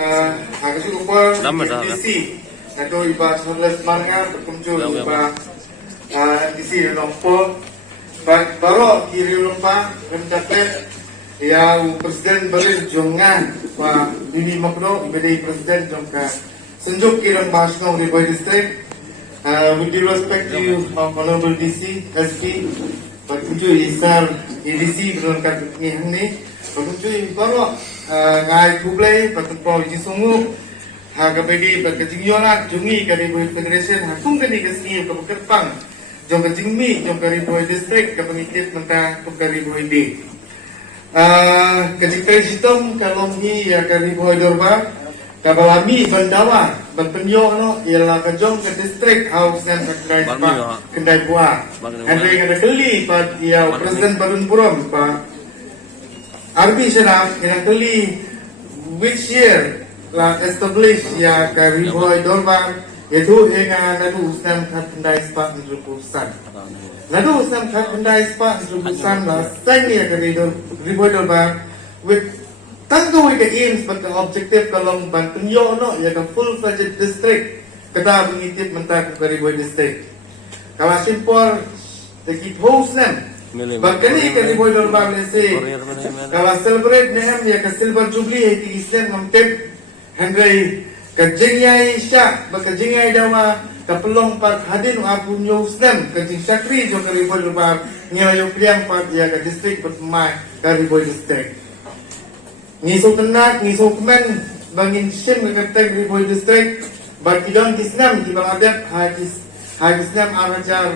Agak cukup Lama dah, MTC. Atau iba sebelas marga berkumpul iba MTC nomor. Baru kiri lupa mencapai ya presiden beri jongan Pak Dini Makno ibadai presiden jongka senjuk kirang Basno Riboy District. With due respect to you, Honorable DC, SP, Pak Isar, EDC berlengkap ni. Pagkuncay baru ngai kublay patutpol jisungu hagapedi pagkajingyola jungi kariboy federation hakung kani kasni kapagkatpang jong kajingmi jong kariboy district kapangitip menta kariboy di kajing presidom kalonghi ya kariboy dorba kabalami bandawa banpenyo no ialah kajong ke district house and kendai buah Henry ngadakeli pa ya presiden Barun Puram pa Arbi Sharaf inakali which year la establish ya kariboy dorban itu enga nadu usam khandai spa intrupusan nadu usam khandai spa intrupusan la sang ya kariboy dorban with tanto with the aims but the objective kalong bantunyo no ya ka full fledged district kata mengitip mentak kariboy district kala simpor the keep host them Bagani kariboy dorban lesi kalau celebrate nehem ya ke silver jubilee di Islam ngomtep Henry kajingyai syak bakajingyai dawa kapelong par hadin aku nyo Islam kajing syakri jo kariboy dorban ngayo priang par ya ke district pertemai kariboy district ngiso tenak ngiso kemen bangin sim ke kariboy district bakidon Islam di Bangladesh hadis Islam arajar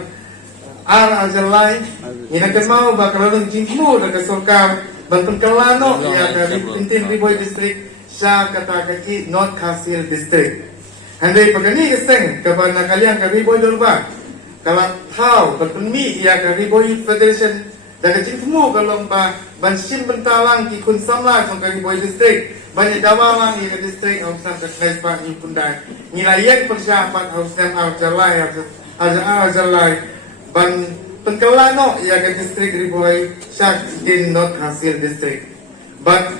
ajalai ina mau bakalan jingmu daga sorkar banten kalano ya dari pintin riboy district sa kata kaki North Kasil district handai pagani keseng kabana kalian ka riboy dorba kala tau berpenmi ya ka riboy federation daga jingmu kalong ba bansim bentalang ki kun samla ka riboy district banyak dawalang ina district hausan ka krespa ni pundai nilayan persiapan hausan ajalai ban pengkelano ya ke distrik riboy syak din North Hasil district but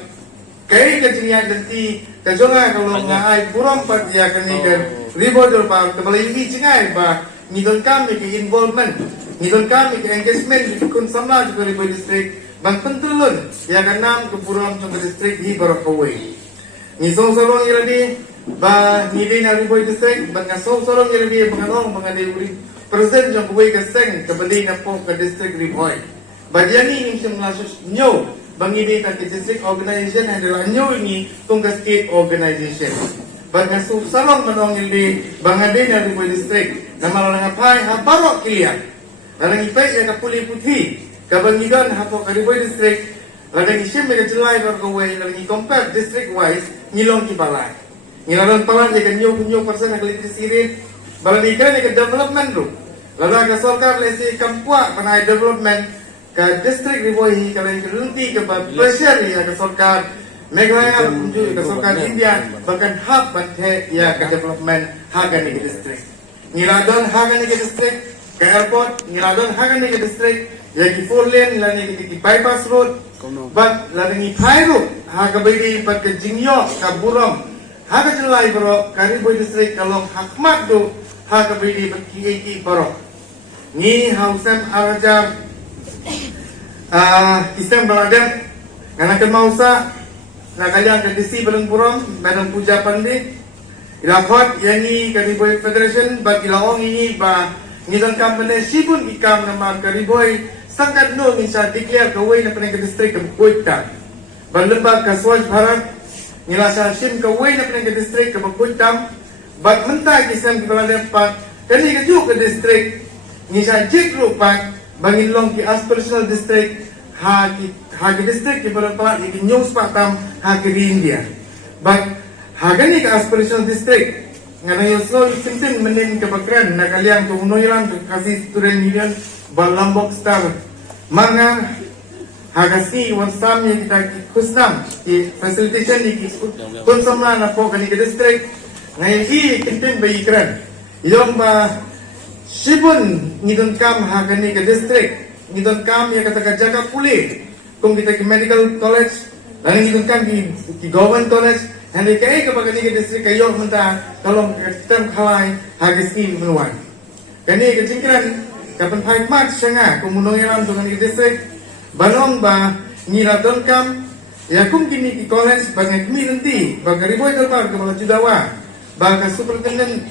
kay kajingya ganti kajonga kalau ngai burong pat ya kani ke riboy dorpa kembali ini jingai ba ngidon kami ke involvement ngidon kami ke engagement di kun samla ke riboy district ban pentulun ya kanam ke burong ke district hi barokaway ngisong sorong iradi ba ngidin riboy district ban ngasong sorong iradi banganong bangadai Presiden yang kuwi keseng kebeli na po ke district Riboy. Bagyani ning siyang lasos nyo bangini tan ke district organization adalah nyo ini tung ke state organization. Baga susalong manong ili bangade na Riboy district na malangapai ha barok kilian. Larang ipay ya kapuli putih kabangidan ha po ke Riboy district larang isim mega jelai barkaway larang i-compare district wise ngilong kibalay. Ngilaron palan ya kanyo persen na kalitisirin balanikan ya ke development room. Lalu ke sorkar lesi kampua panai development ke distrik Riboy kalau kerunti ke pressure ya ke sorkar Meghalaya ke sorkar India bahkan hak banthe ya ke development hagan ke distrik ngiladon hagan ke distrik ke airport ngiladon hagan ke distrik ya ki 4 lane lani ki bypass road but lani high road haga bidi pat ke jingyo ka burom haga jelai bro ke Riboy distrik kalau hakmat do haga bidi pat ki bro ni hausam arajar Islam Bangladesh nganakan mausa nakalian ke DC Balong Puram Madam Puja Pandit ilakot yani Kariboy Federation bag ilaong ini ba ngidon company sibun ikam nama Kariboy sangkat no minsa declare kaway na panang district ng Kuwaitan balembag ka Swaj Bharat ngilasa sim kaway na panang district ng Kuwaitan bag mentag Islam Bangladesh pa kani kajuk ke district Nisa jikru pak bangin long ki aspirational district hagi district ki berapa iki news patam hagi di India. But hagani ka aspirational district ngana yoslo isintin menin ke bakran na kalian tu unoiran kasih student union balambok star manga hagasi wansam yang kita kusnam ki facilitation ki konsamla na po kani ke district ngai i kintin bayi kran ilong ba Sibun ngidon kam hagani ke district ngidon kam ya kata jaga pulih kung kita ke medical college lalu ngidon kam di government college Hani kaya kapag kani ka distrik kayo menta tolong tem kalai hagis ni menuan. Kani ka jingkran kapan pai mat sanga kumunong yalam tu kani distrik balong ba ngira kam ya kum kini ki college bangai kami nanti bagai riboy kalpar ke bawah judawa bagai superintendent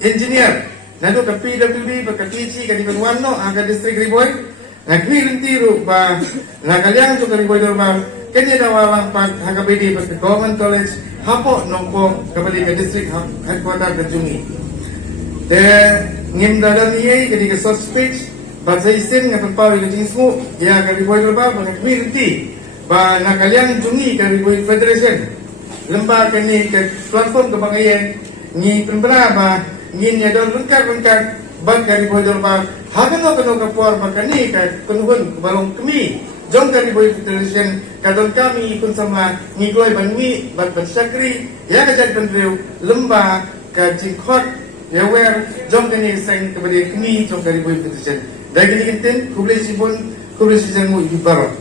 engineer nado ka PWD bagai TC kani menuan no aga distrik riboy kami nanti ru ba nakalyang tu kani riboy kalpar kanya dawalang pag hagabidi pas government college hapo nongko kabali ka district headquarter ka Jungi. Te ngin dalam iay kadi ka soft speech basa isin nga pagpawi ka jingsmo ya ka riboy ba ba community ba nakalyang Jungi ka riboy federation lemba kani ka platform ka bangayen ni pembera ba ngin ya don lengkap bag ka riboy ba hagan no ka puar ba kani ka kunuhun balong kami jom kami boy federation kadon kami ikut sama ngigloy banmi bat syakri ya kajad pendriu lemba ka jingkot ya wer jom kani seng kepada kami jom kami boy federation dari kini kintin kublai sibun kublai sijang mu ibu barok